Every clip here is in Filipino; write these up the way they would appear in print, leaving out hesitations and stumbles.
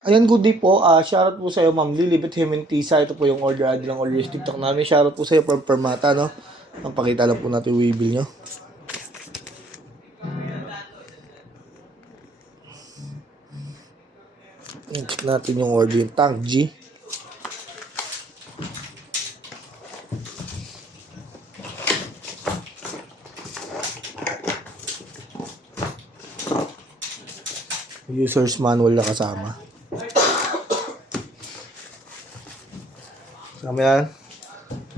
Ayan, good day po. Shoutout po sa'yo, Ma'am Lily Bethimentisa. Ito po yung order ID ng Always TikTok namin. Shoutout po sa'yo from Permata, no? Ang pakita lang po natin yung bill nyo. Ayan, check natin yung order yung Tank G. User's manual na kasama. Kasama yan.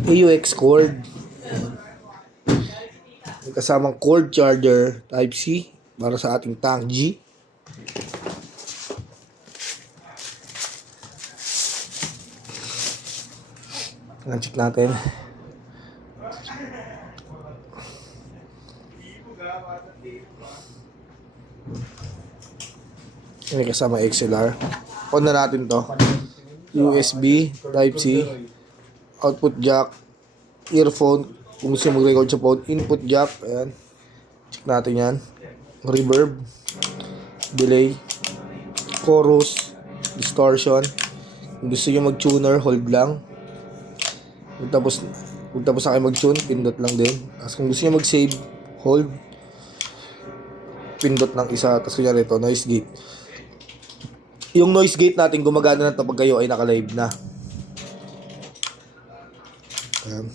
AUX cord. May kasamang cord charger Type-C para sa ating Tank G. Check natin. May kasama XLR. On na natin to. USB, Type-C, output jack, earphone, kung gusto mag-record sa phone, input jack, ayan. Check natin yan. Reverb, delay, chorus, distortion. Kung gusto nyo mag-tuner, hold lang. Kung tapos na kayo mag-tune, pindot lang din. Tapos kung gusto nyo mag-save, hold, pindot ng isa. Tapos kunyari ito, noise gate. Yung noise gate natin gumagana na ito pag kayo ay naka-live na. Ayan.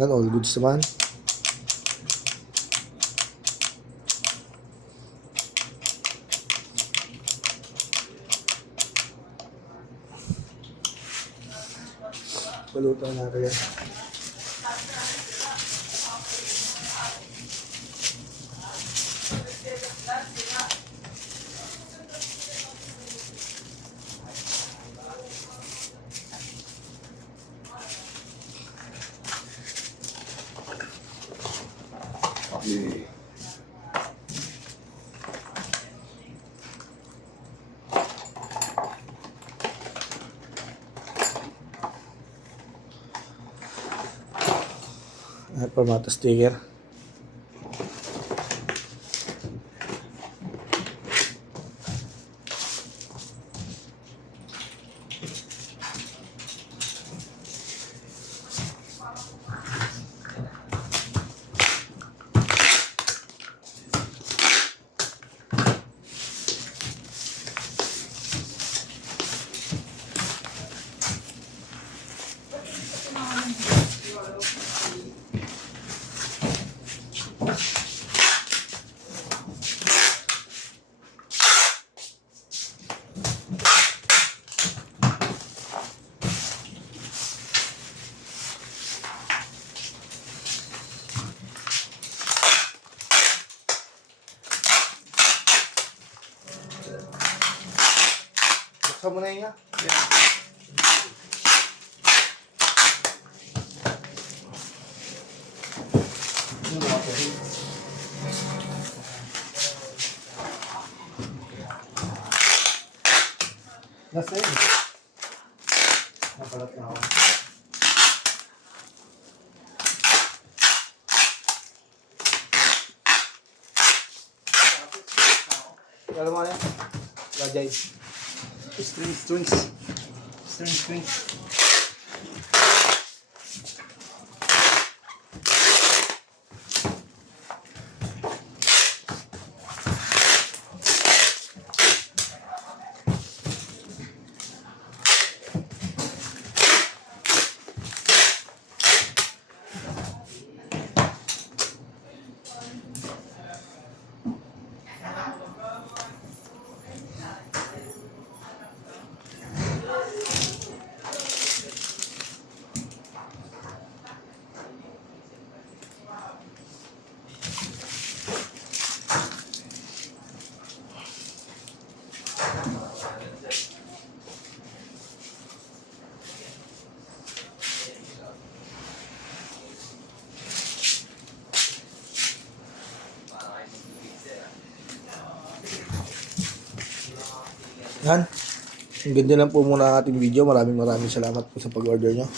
Yan, all goods naman. Balutan natin yan. Okay. At Permata sticker. Buksan mo na yun nga. Last na yun. Napalat na ako. Alam mo na yan? Lajay. Strings. Yan. Ang ganda lang po muna ang ating video. Maraming salamat po sa pag-order nyo.